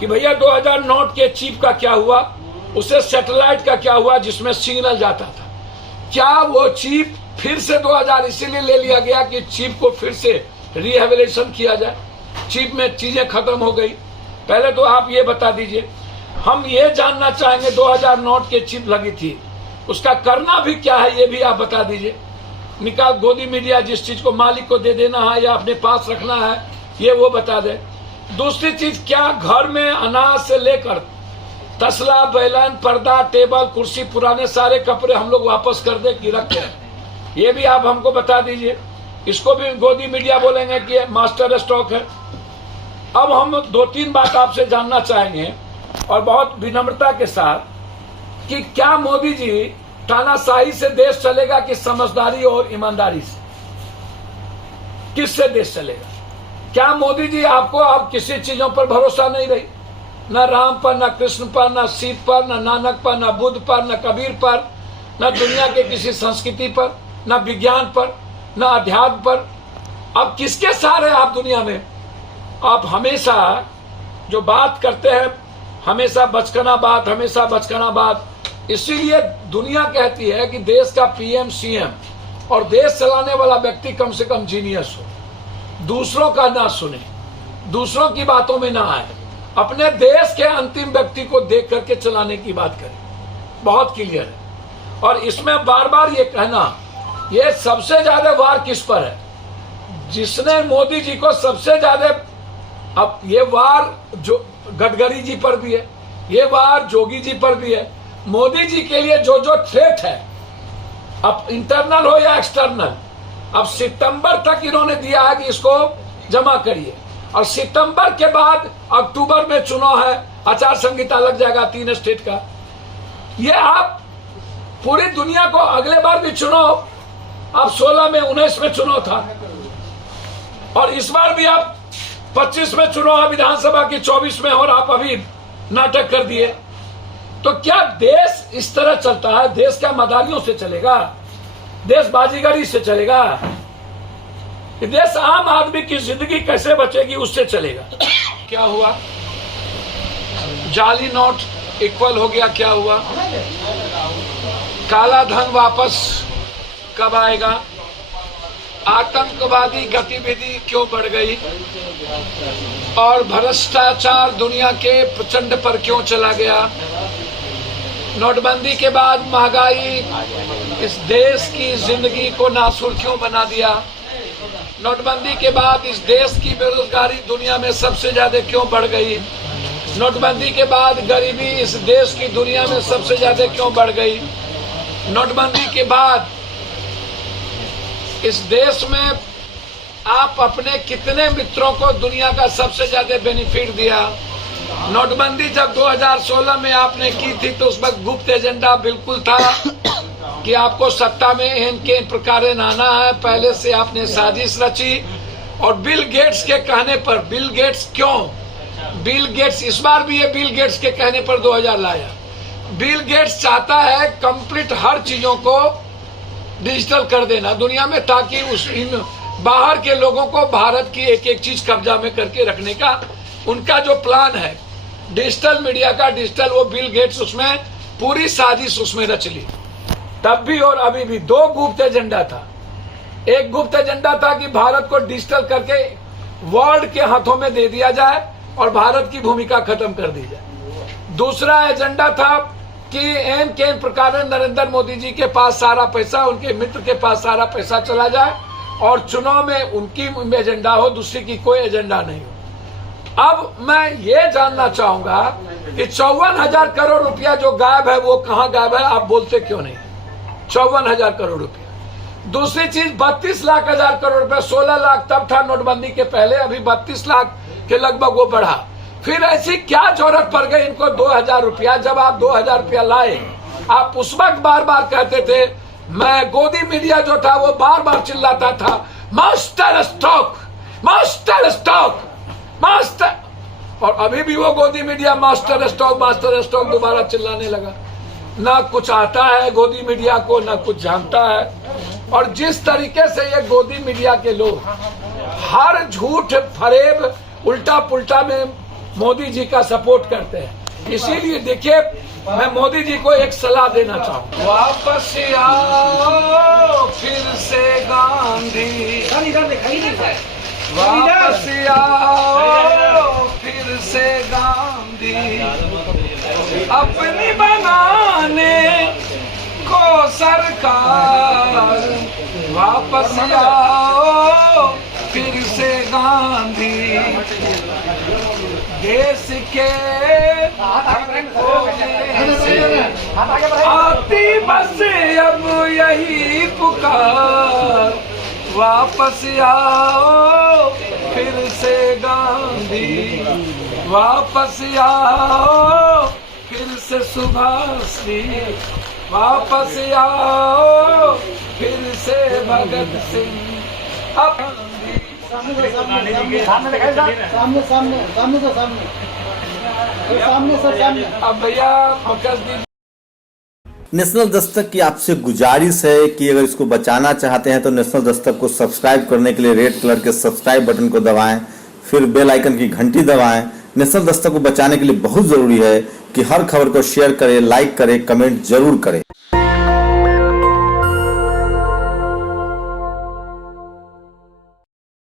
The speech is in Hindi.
कि भैया 2000 नोट के चिप का क्या हुआ, उसे सैटेलाइट का क्या हुआ जिसमें सिग्नल जाता था। क्या वो चिप फिर से 2000 इसीलिए ले लिया गया कि चिप को फिर से रिहेबिलिटेशन किया जाए, चिप में चीजें खत्म हो गई। पहले तो आप ये बता दीजिए, हम ये जानना चाहेंगे 2000 नोट के चिप लगी थी, उसका करना भी क्या है ये भी आप बता दीजिए। निकाल गोदी मीडिया जिस चीज को मालिक को दे देना है या अपने पास रखना है ये वो बता दे। दूसरी चीज, क्या घर में अनाज से लेकर तसला, बैलन, पर्दा, टेबल, कुर्सी, पुराने सारे कपड़े हम लोग वापस कर दे कि रखे हैं, ये भी आप हमको बता दीजिए। इसको भी गोदी मीडिया बोलेंगे कि मास्टर स्टॉक है। अब हम 2-3 बात आपसे जानना चाहेंगे और बहुत विनम्रता के साथ कि क्या मोदी जी तानाशाही से देश चलेगा कि समझदारी और ईमानदारी से, किससे देश चलेगा? क्या मोदी जी आपको अब किसी चीजों पर भरोसा नहीं रही, न राम पर, न कृष्ण पर, न सीत पर, न नानक पर, न बुद्ध पर, न कबीर पर, न दुनिया के किसी संस्कृति पर, न विज्ञान पर, न अध्यात्म पर? अब किसके सहारे आप दुनिया में? आप हमेशा जो बात करते हैं, हमेशा बचकाना बात, हमेशा बचकाना बात। इसीलिए दुनिया कहती है कि देश का पीएम, सीएम और देश चलाने वाला व्यक्ति कम से कम जीनियस हो, दूसरों का ना सुने, दूसरों की बातों में ना आए, अपने देश के अंतिम व्यक्ति को देख करके चलाने की बात करें। बहुत क्लियर है। और इसमें बार बार ये कहना, ये सबसे ज्यादा वार किस पर है? जिसने मोदी जी को सबसे ज्यादा, अब ये वार जो गडकरी जी पर भी है, ये वार जोगी जी पर भी है। मोदी जी के लिए जो जो थ्रेट है, अब इंटरनल हो या एक्सटर्नल, अब सितंबर तक इन्होंने दिया है कि इसको जमा करिए, और सितंबर के बाद अक्टूबर में चुनाव है, आचार संहिता लग जाएगा 3 स्टेट का। ये आप पूरी दुनिया को अगले बार भी चुनाव, अब 16 में, 19 में चुनाव था, और इस बार भी आप 25 में चुनाव है विधानसभा की, 24 में, और आप अभी नाटक कर दिए। तो क्या देश इस तरह चलता है? देश क्या मदारियों से चलेगा? देश बाजीगरी से चलेगा? देश आम आदमी की जिंदगी कैसे बचेगी उससे चलेगा? क्या हुआ? जाली नोट इक्वल हो गया। क्या हुआ? काला धन वापस कब आएगा? आतंकवादी गतिविधि क्यों बढ़ गई? और भ्रष्टाचार दुनिया के प्रचंड पर क्यों चला गया? नोटबंदी के बाद महंगाई इस देश की जिंदगी को नासुर क्यों बना दिया? नोटबंदी के बाद इस देश की बेरोजगारी दुनिया में सबसे ज्यादा क्यों बढ़ गई? नोटबंदी के बाद गरीबी इस देश की दुनिया में सबसे ज्यादा क्यों बढ़ गई? नोटबंदी के बाद इस देश में आप अपने कितने मित्रों को दुनिया का सबसे ज्यादा बेनिफिट दिया? नोटबंदी जब 2016 में आपने की थी तो उस वक्त गुप्त एजेंडा बिल्कुल था कि आपको सत्ता में इन प्रकार आना है। पहले से आपने साजिश रची, और बिल गेट्स के कहने पर, बिल गेट्स क्यों? बिल गेट्स इस बार भी ये बिल गेट्स के कहने पर 2000 लाया। बिल गेट्स चाहता है कंप्लीट हर चीजों को डिजिटल कर देना दुनिया में, ताकि उस इन बाहर के लोगों को भारत की एक एक चीज कब्जा में करके रखने का उनका जो प्लान है डिजिटल मीडिया का, डिजिटल, वो बिल गेट्स उसमें पूरी साजिश उसमें रच ली। तब भी और अभी भी 2 गुप्त एजेंडा था। एक गुप्त एजेंडा था कि भारत को डिजिटल करके वर्ल्ड के हाथों में दे दिया जाए और भारत की भूमिका खत्म कर दी जाए। दूसरा एजेंडा था कि एन के प्रकार नरेंद्र मोदी जी के पास सारा पैसा, उनके मित्र के पास सारा पैसा चला जाए और चुनाव में उनकी एजेंडा हो, दूसरी की कोई एजेंडा नहीं हो। अब मैं ये जानना चाहूंगा कि 54,000 करोड़ रुपया जो गायब है वो कहाँ गायब है? आप बोलते क्यों नहीं? 54,000 करोड़ रुपया। दूसरी चीज 32 लाख हजार करोड़ रुपया, 16 लाख तब था नोटबंदी के पहले, अभी 32 लाख के लगभग वो बढ़ा। फिर ऐसी क्या जरूरत पड़ गई इनको 2,000 रुपया? जब आप 2,000 रुपया लाए, आप उस वक्त बार बार कहते थे, मैं गोदी मीडिया जो था वो बार बार चिल्लाता था, master stock, master stock, master, और अभी भी वो गोदी मीडिया मास्टर स्टॉक दोबारा चिल्लाने लगा। ना कुछ आता है गोदी मीडिया को, ना कुछ जानता है। और जिस तरीके से ये गोदी मीडिया के लोग हर झूठ फरेब उल्टा पुल्टा में मोदी जी का सपोर्ट करते हैं। इसीलिए देखिए, मैं मोदी जी को एक सलाह देना चाहूँ, वापस आओ फिर से गांधी, वापस आओ फिर से गांधी, अपनी बनाने को सरकार, वापस आओ फिर से गांधी, देश के कोने से आती बस अब यही पुकार, वापस आओ फिर से गांधी, वापस आओ फिर से सुभाष जी, वापस आओ फिर से भगत सिंह। अब सामने सामने अब भैया मकस दी। नेशनल दस्तक की आपसे गुजारिश है कि अगर इसको बचाना चाहते हैं तो नेशनल दस्तक को सब्सक्राइब करने के लिए रेड कलर के सब्सक्राइब बटन को दबाएं, फिर बेल आइकन की घंटी दबाएं। नेशनल दस्तक को बचाने के लिए बहुत जरूरी है कि हर खबर को शेयर करें, लाइक करें, कमेंट जरूर करें।